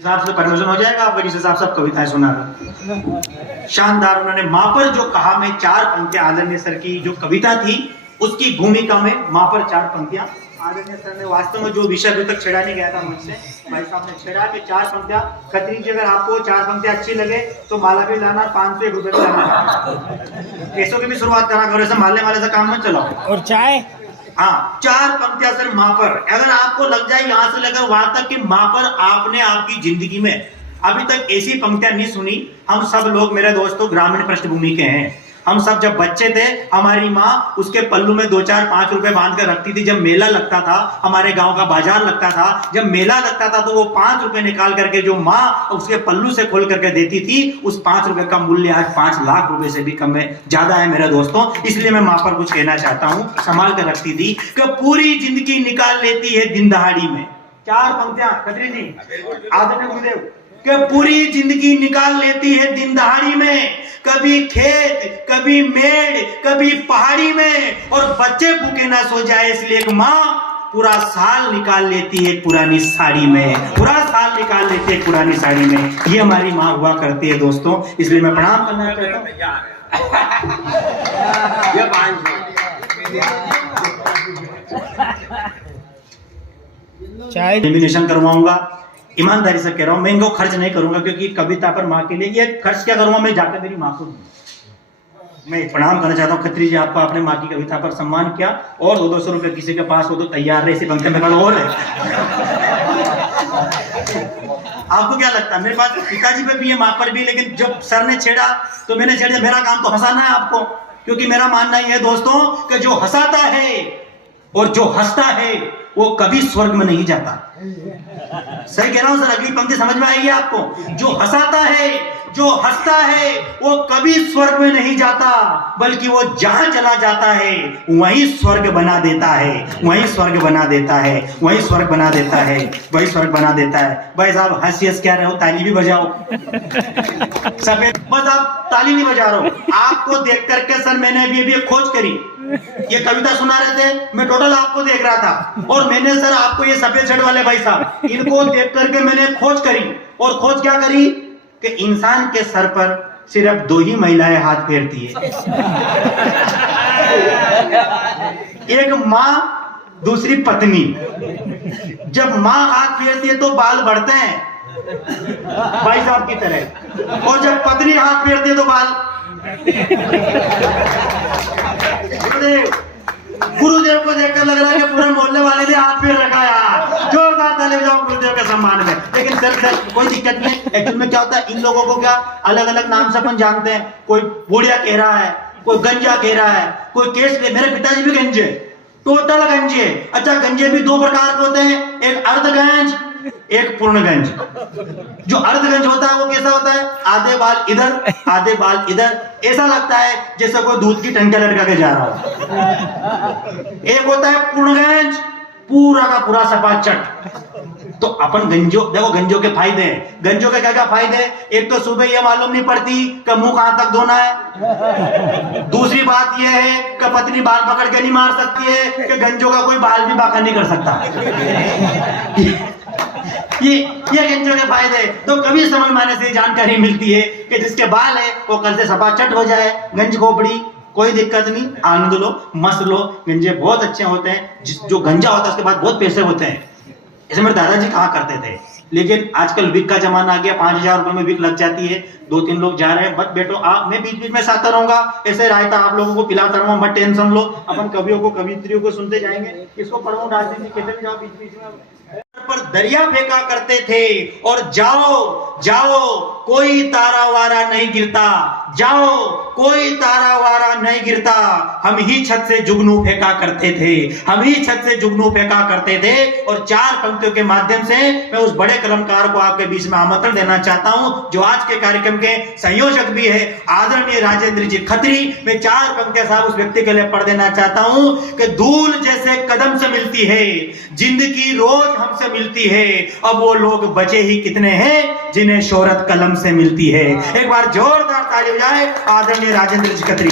हिसाब से परमिशन हो जाएगा आपका, जिस हिसाब से आप कविताएं सुना रहे। शानदार उन्होंने माँ पर जो कहा, मैं 4 पंक्तियां आदरणीय सर की जो कविता थी उसकी भूमिका में माँ पर 4 पंक्तियां आदरणीय सर ने वास्तव में जो विषय अभी तक छेड़ा नहीं गया था मुझसे, भाई साहब ने छेड़ा कि 4 पंक्तियां। खत्री जी अगर आपको 4 पंक्तियां अच्छी लगे तो माला भी लाना, 501 रुपए भी लाना। पैसों की भी शुरुआत करना करो, ऐसे माले वाले से काम मत चलाओ। और चाय, हाँ 4 पंक्तियां सर माँ पर। अगर आपको लग जाए यहाँ से लेकर वहां तक कि माँ पर आपने आपकी जिंदगी में अभी तक ऐसी पंक्तियां नहीं सुनी। हम सब लोग मेरे दोस्तों ग्रामीण पृष्ठभूमि के हैं। हम सब जब बच्चे थे हमारी माँ उसके पल्लू में 2, 4, 5 रुपए बांध कर रखती थी। जब मेला लगता था, हमारे गांव का बाजार लगता था, जब मेला लगता था तो वो 5 रुपए निकाल करके जो माँ उसके पल्लू से खोल करके देती थी, उस 5 रुपए का मूल्य आज 5 लाख रुपए से भी कम है, ज्यादा है मेरे दोस्तों। इसलिए मैं माँ पर कुछ कहना चाहता हूँ। संभाल कर रखती थी कि पूरी जिंदगी निकाल लेती है दिन दहाड़ी में। 4 पंक्तियां खत्री जी आदरणीय गुरुदेव कि पूरी जिंदगी निकाल लेती है दिन दहाड़ी में, कभी खेत, कभी मेड़, कभी पहाड़ी में, और बच्चे भूखे ना सो जाए इसलिए एक माँ पूरा साल निकाल लेती है पुरानी साड़ी में। पूरा साल निकाल लेती है पुरानी साड़ी में। ये हमारी माँ हुआ करती है दोस्तों, इसलिए मैं प्रणाम करना चाहता हूँ। चाय लेमिनेशन करवाऊंगा, ईमानदारी से कह रहा हूं। मैं इनको खर्च नहीं करूंगा क्योंकि कविता पर माँ के लिए ये खर्च क्या करूंगा, मैं जाकर मेरी माँ को मैं प्रणाम करना चाहता हूँ। खत्री जी आपको आपने माँ की कविता पर सम्मान किया, और 200 रुपए किसी के पास हो तो तैयार रहे, इसी पंक्ति में और है। आपको क्या लगता है, मेरे पास पिताजी पे भी है, माँ पर भी, लेकिन जब सर ने छेड़ा तो मैंने छेड़ दिया। मेरा काम तो हंसाना है आपको, क्योंकि मेरा मानना यह है दोस्तों कि जो हंसाता है और जो हंसता है वो कभी स्वर्ग में नहीं जाता। सही कह रहा हूं सर, अगली पंक्ति समझ में आएगी आपको। जो हंसाता है, जो हंसता है, वो कभी स्वर्ग में नहीं जाता, बल्कि वो जहां चला जाता है वहीं स्वर्ग बना देता है, वहीं स्वर्ग बना देता है, वहीं स्वर्ग बना देता है, वहीं स्वर्ग बना देता है। भाई साहब हंसी हंस क्या रहे हो, ताली भी बजाओ। सफेद बस आप ताली नहीं बजा रहे हो। आपको देख करके सर मैंने अभी एक खोज करी, ये कविता सुना रहे थे, मैं टोटल आपको देख रहा था, और मैंने सर आपको ये सफेद शर्ट वाले भाई साहब इनको देख करके मैंने खोज करी। और खोज क्या करी कि इंसान के सर पर सिर्फ 2 ही महिलाएं हाथ फेरती है, एक माँ, दूसरी पत्नी। जब माँ हाथ फेरती है तो बाल बढ़ते हैं भाई साहब की तरह, और जब पत्नी हाथ फेरती है तो बाल। गुरुदेव को देखकर लग रहा है कि पूरे मोहल्ले वाले ने हाथ फेर रखा यार। जोरदार ताली बजाओ गुरुदेव के सम्मान में। लेकिन सर कोई दिक्कत नहीं। एक्चुअल में क्या होता है, इन लोगों को क्या अलग अलग नाम से अपन जानते हैं। कोई बुढ़िया कह रहा है, कोई गंजा कह रहा है, कोई केस। मेरे पिताजी भी गंजे, टोटल गंजे। अच्छा गंजे भी 2 प्रकार के होते हैं, एक अर्धगंज, एक पूर्णगंज। जो अर्धगंज होता है वो कैसा होता है, आधे बाल इधर, आधे बाल इधर, ऐसा लगता है जैसे कोई दूध की टंकियां लटका के जा रहा हो। एक होता है पूर्णगंज, पूरा का पूरा सपाचट। तो अपन गंजो देखो, गंजो के फायदे हैं। गंजो के क्या क्या फायदे, एक तो सुबह ये मालूम नहीं पड़ती कि मुंह कहां तक धोना है। दूसरी बात ये है कि पत्नी बाल पकड़ के नहीं मार सकती है, कि गंजो का कोई बाल भी बाका नहीं कर सकता। ये गंजों के फायदे। तो कभी समझ में आने से जानकारी मिलती है कि जिसके बाल है वो कल से सपाचट हो जाए, गंज खोपड़ी, कोई दिक्कत नहीं, आनंद लो, मस्त लो। गंजे बहुत अच्छे होते हैं। जो गंजा होता है उसके बाद बहुत पैसे होते हैं, ऐसे मेरे दादाजी कहा करते थे। लेकिन आजकल विक का जमाना आ गया, 5000 रुपए में विक लग जाती है। 2-3 लोग जा रहे हैं, मत बैठो आप, मैं बीच बीच में साथ रहूंगा, ऐसे रायता आप लोगों को पिलाता रहूंगा, मत टेंशन लो। अपन कवियों को, कवित्रियों को सुनते जाएंगे। इसको पढ़ो, राजनीति कहते भी जाओ बीच बीच में। पर दरिया फेंका करते थे, और जाओ जाओ कोई तारा वारा नहीं गिरता, जाओ कोई तारा वारा नहीं गिरता। हम ही छत से जुगनू फेंका करते थे, हम ही छत से जुगनू फेंका करते थे। और 4 पंक्तियों के माध्यम से मैं उस बड़े कलमकार को आपके बीच में आमंत्रण देना चाहता हूं, जो आज के कार्यक्रम के संयोजक भी है, आदरणीय राजेंद्र जी खत्री। मैं 4 पंक्तियां साहब उस व्यक्ति के लिए पढ़ देना चाहता हूं कि धूल जैसे कदम से मिलती है, जिंदगी रोज हमसे मिलती है, अब वो लोग बचे ही कितने हैं जिन्हें शोहरत कलम से मिलती है। एक बार जोरदार ताली बजाएं आदरणीय राजेंद्र जी खत्री।